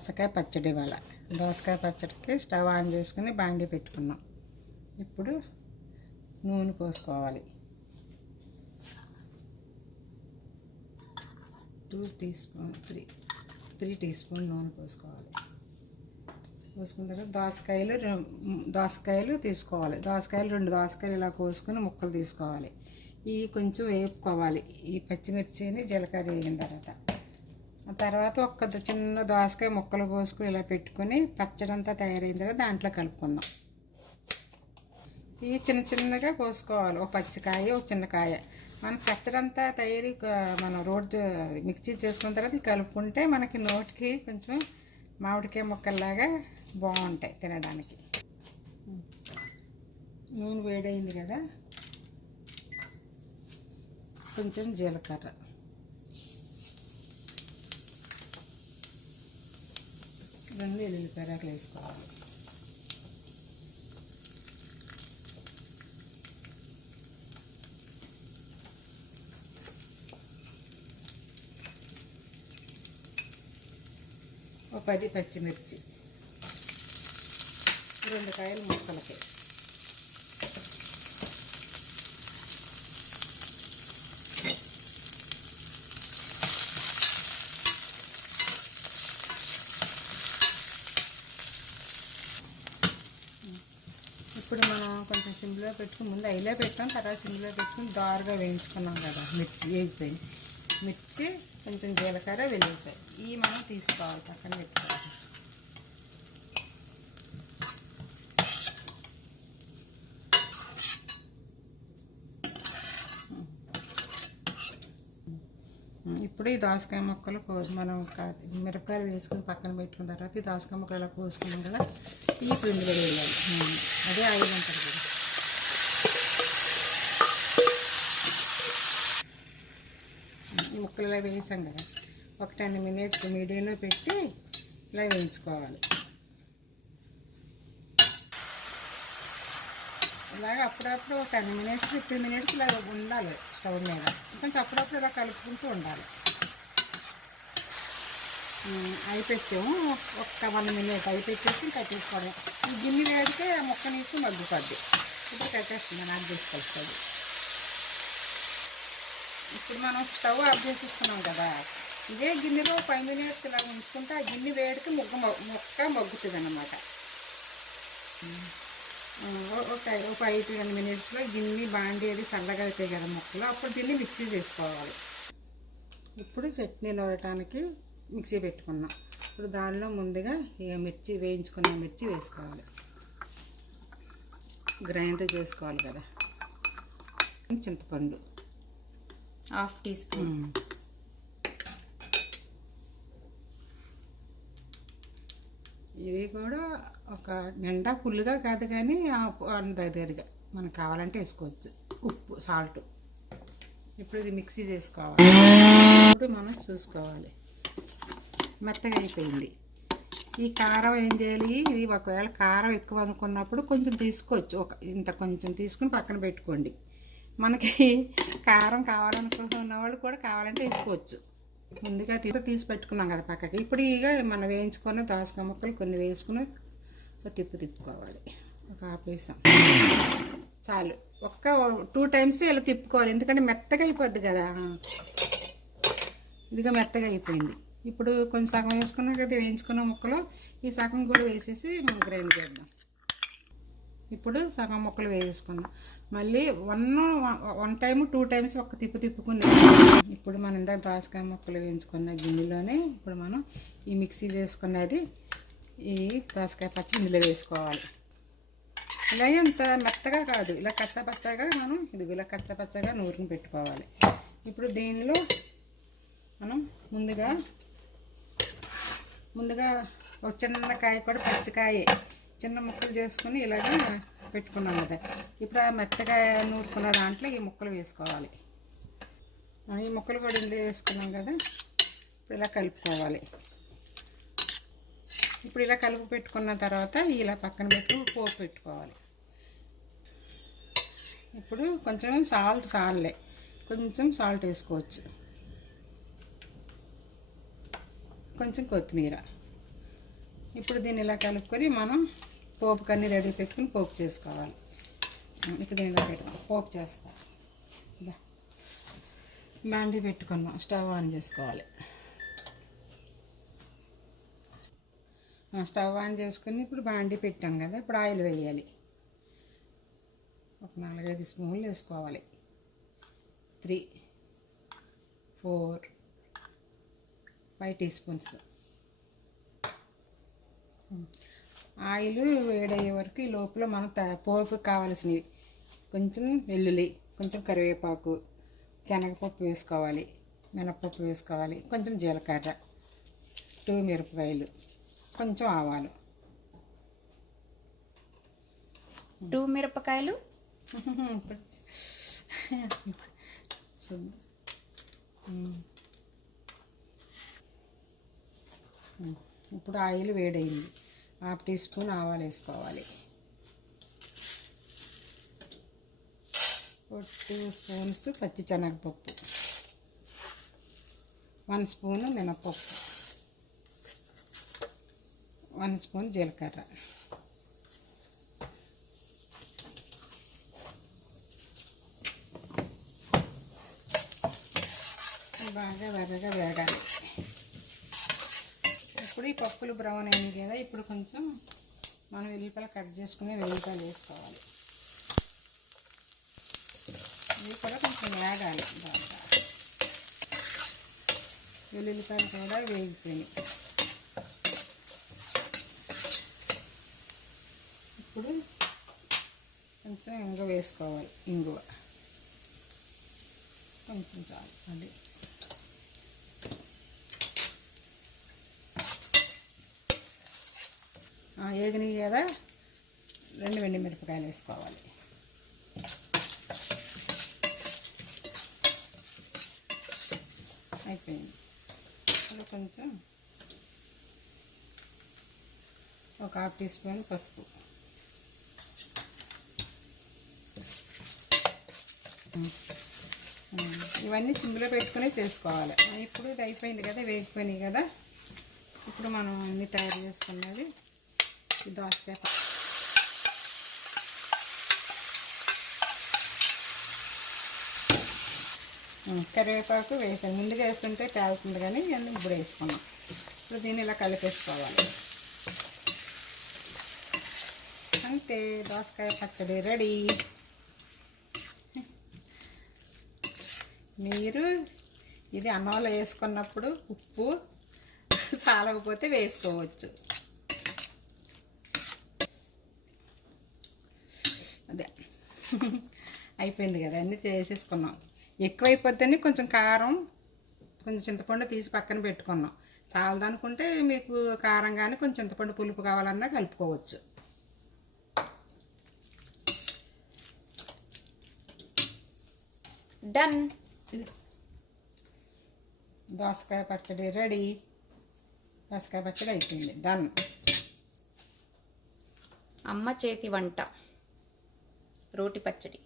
దోసకాయ పచ్చడి వల్ల దోసకాయ పచ్చడికి స్టవ్ ఆన్ చేసుకుని బాండి పెట్టుకున్నాం. ఇప్పుడు నూనె పోసుకోవాలి. 3 టీ స్పూన్ నూనె పోసుకోవాలి. పోసుకున్న తర్వాత దోసకాయలు తీసుకోవాలి. 2 దోసకాయలు ఇలా కోసుకొని ముక్కలు తీసుకోవాలి. ఇవి కొంచెం వేపుకోవాలి. ఈ పచ్చిమిర్చిని జీలకర్ర వేగిన తర్వాత ఒక చిన్న దోసకాయ ముక్కలు కోసుకొని ఇలా పెట్టుకొని పచ్చడి అంతా తయారైన తర్వాత దాంట్లో కలుపుకుందాం. ఇవి చిన్నగా కోసుకోవాలి. ఒక పచ్చికాయ, ఒక చిన్నకాయ. మన పచ్చడి అంతా తయారీ మనం మిక్సీ చేసుకున్న తర్వాత కలుపుకుంటే మనకి నోటికి కొంచెం మామిడికాయ ముక్కల్లాగా బాగుంటాయి తినడానికి. నూనె వేడైంది కదా, కొంచెం జీలకర్ర, ఎల్లుల్లిపాయలు వేసుకోవాలి. ఒక 10 పచ్చిమిర్చి, 2 కాయలు ముక్కలకి, ఇప్పుడు మనం కొంచెం సిమ్లో పెట్టుకుని ముందు ఐలో పెట్టాం, తర్వాత సిమ్లో పెట్టుకుని దారుగా వేయించుకున్నాం కదా. మిర్చి వేగిపోయింది. మిర్చి, కొంచెం జీలకర్ర, వెల్లుల్లిపాయ ఇవి మనం తీసుకోవాలి, పక్కన పెట్టుకోవాలి. ఇప్పుడు ఈ దోసకాయ ముక్కలు మనం మిరపకాయలు వేసుకుని పక్కన పెట్టుకున్న తర్వాత ఈ దోసకాయ ముక్కలు ఇలా కోసుకున్నాం కదా, ఈ పిండిలో వేయాలి. అదే ఆయిల్ ఉంటుంది కదా. ఈ ముక్కలు ఇలా వేసాం కదా, ఒక 10 మినిట్స్ మీడియంలో పెట్టి ఇలా వేయించుకోవాలి. ఇలాగ అప్పుడప్పుడు 10 మినిట్స్ 15 మినిట్స్ ఇలా ఉండాలి స్టవ్ మీద. కొంచెం అప్పుడప్పుడు ఇలా కలుపుకుంటూ ఉండాలి. అవి పెట్టాము, ఒక 1 మినిట్ అవి పెట్టేసి కట్టేసుకోవడం. ఈ గిన్నె వేడితే ఆ ముక్క నీకు మగ్గుపద్ది. ఇప్పుడు కట్టేస్తుంది, నాకు తీసుకొస్తుంది. ఇప్పుడు మనం స్టవ్ ఆఫ్ చేసేసుకున్నాం కదా, ఇదే గిన్నెలో 5 మినిట్స్ ఇలా ఉంచుకుంటే ఆ గిన్నె వేడికి ముక్క మగ్గుతుంది అన్నమాట. ఒక 5-10 మినిట్స్లో గిన్నె బాండి అది చల్లగా అవుతాయి కదా ముక్కలు, అప్పుడు దీన్ని మిక్సీ చేసుకోవాలి. ఇప్పుడు చట్నీ నూరటానికి మిక్సీ పెట్టుకున్నాం. ఇప్పుడు దానిలో ముందుగా మిర్చి వేయించుకున్న మిర్చి వేసుకోవాలి, గ్రైండర్ చేసుకోవాలి కదా. చింతపండు 1/2 టీ స్పూన్, ఇది కూడా ఒక నిండా ఫుల్గా కాదు కానీ దగ్గరగా మనకు కావాలంటే వేసుకోవచ్చు. ఉప్పు, సాల్ట్. ఇప్పుడు ఇది మిక్సీ చేసుకోవాలి. ఇప్పుడు మనం చూసుకోవాలి, మెత్తగా అయిపోయింది. ఈ కారం ఏం చేయాలి, ఇది ఒకవేళ కారం ఎక్కువ అనుకున్నప్పుడు కొంచెం తీసుకోవచ్చు. ఇంత కొంచెం తీసుకుని పక్కన పెట్టుకోండి. మనకి కారం కావాలనుకుంటున్న వాళ్ళు కూడా కావాలంటే వేసుకోవచ్చు. ముందుగా తీసి పెట్టుకున్నాం కదా పక్కకి. ఇప్పుడు ఇక మనం వేయించుకొని దోసకాయ ముక్కలు కొన్ని వేసుకుని తిప్పుకోవాలి. ఒక ఆపేసాం చాలు. 2 టైమ్స్ ఇలా తిప్పుకోవాలి, ఎందుకంటే మెత్తగా అయిపోద్ది కదా. ఇదిగా మెత్తగా అయిపోయింది. ఇప్పుడు కొంచెం సగం వేసుకున్నాం కదా వేయించుకున్న ముక్కలు, ఈ సగం కూడా వేసేసి మనం గ్రైండ్ చేద్దాం. ఇప్పుడు సగం ముక్కలు వేసుకున్నాం. మళ్ళీ 1 టైము 2 టైమ్స్ ఒక తిప్పుకుని ఇప్పుడు మనం ఇందాక దోసకాయ ముక్కలు వేయించుకున్న గిన్నెలోనే ఇప్పుడు మనం ఈ మిక్సీ చేసుకున్నది ఈ దోసకాయ పచ్చడి ఇందులో వేసుకోవాలి. ఇలా అంత మెత్తగా కాదు, ఇలా కచ్చపచ్చగా మనం ఇలా కచ్చపచ్చగా నూరుని పెట్టుకోవాలి. ఇప్పుడు దీనిలో మనం ముందుగా ఒక చిన్న కాయ కూడా పచ్చికాయ చిన్న ముక్కలు చేసుకుని ఇలాగ పెట్టుకున్నాం కదా. ఇప్పుడు ఆ మెత్తగా నూరుకున్న దాంట్లో ఈ ముక్కలు వేసుకోవాలి. ఈ ముక్కలు కూడా ఇందులో వేసుకున్నాం కదా, ఇప్పుడు ఇలా కలుపుకోవాలి. ఇప్పుడు ఇలా కలుపు పెట్టుకున్న తర్వాత ఇలా పక్కన పెట్టి పోపు పెట్టుకోవాలి. ఇప్పుడు కొంచెం కొంచెం సాల్ట్ వేసుకోవచ్చు, కొంచెం కొత్తిమీర, ఇప్పుడు దీన్ని ఇలా కలుపుకొని మనం పోపుకి అన్నీ రెడీ పెట్టుకుని పోపు చేసుకోవాలి. ఇప్పుడు దీన్ని ఇలా పెట్టుకుని పోపు చేస్తాం. బాండీ పెట్టుకున్నాం, స్టవ్ ఆన్ చేసుకోవాలి. స్టవ్ ఆన్ చేసుకుని ఇప్పుడు బాండీ పెట్టాం కదా, ఇప్పుడు ఆయిల్ వేయాలి. ఒక 4-5 స్పూన్లు వేసుకోవాలి. 3, 4, 5 టీ స్పూన్స్. ఆయిల్ వేడయ్యే వరకు ఈ లోపల మనం పోపు కావాల్సినవి కొంచెం వెల్లుల్లి, కొంచెం కరివేపాకు, శనగపప్పు వేసుకోవాలి, మినపప్పు వేసుకోవాలి, కొంచెం జీలకర్ర, 2 మిరపకాయలు, కొంచెం ఆవాలు. 2 మిరపకాయలు ఇప్పుడు ఆయిల్ వేడయింది. 1/2 టీ స్పూన్ ఆవాలు వేసుకోవాలి. 2 స్పూన్స్ పచ్చి శనగపప్పు, 1 స్పూను మినపప్పు, 1 స్పూన్ జీలకర్ర, బాగా ఎర్రగా వేగాలి. ఇప్పుడు ఈ పప్పులు బ్రౌన్ అయింది కదా, ఇప్పుడు కొంచెం మనం వెల్లిపాయలు కట్ చేసుకుని వెల్లిపాయలు వేసుకోవాలి. ఇవి కూడా కొంచెం వేగాలి బాగా. వెల్లుల్లిపాయలు కూడా వేగిపోయినాయి. ఇప్పుడు కొంచెం ఇంగువ వేసుకోవాలి. ఇంగువ కొంచెం చాలు. అది ఏగినాయి కదా, 2 ఎండు మిరపకాయలు వేసుకోవాలి. అయిపోయింది. ఇప్పుడు కొంచెం ఒక 1/2 టీ స్పూన్ పసుపు, ఇవన్నీ చిమ్ములో పెట్టుకుని చేసుకోవాలి. ఇప్పుడు ఇది అయిపోయింది కదా, వేగిపోయినాయి కదా. ఇప్పుడు మనం అన్నీ తయారు చేసుకున్నది ఈ దోసకాయ కరివేపాకు వేసాను. ముందుగా వేసుకుంటే పేలుతుంది కానీ అందుకు ఇప్పుడు వేసుకున్నాం. ఇప్పుడు దీన్ని ఇలా కలిపేసుకోవాలి. అంతే, దోసకాయ పచ్చడి రెడీ. మీరు ఇది అన్నంలో వేసుకున్నప్పుడు ఉప్పు చాలకపోతే వేసుకోవచ్చు. అదే అయిపోయింది కదా, అన్నీ చేసేసుకున్నాం. ఎక్కువైపోతేనే కొంచెం కారం, కొంచెం చింతపండు తీసి పక్కన పెట్టుకున్నాం. చాలదనుకుంటే మీకు కారం కానీ కొంచెం చింతపండు పులుపు కావాలన్నా కలుపుకోవచ్చు. డన్. దోసకాయ పచ్చడి రెడీ. దోసకాయ పచ్చడి అయిపోయింది, డన్. అమ్మ చేతి వంట రోటి పచ్చడి.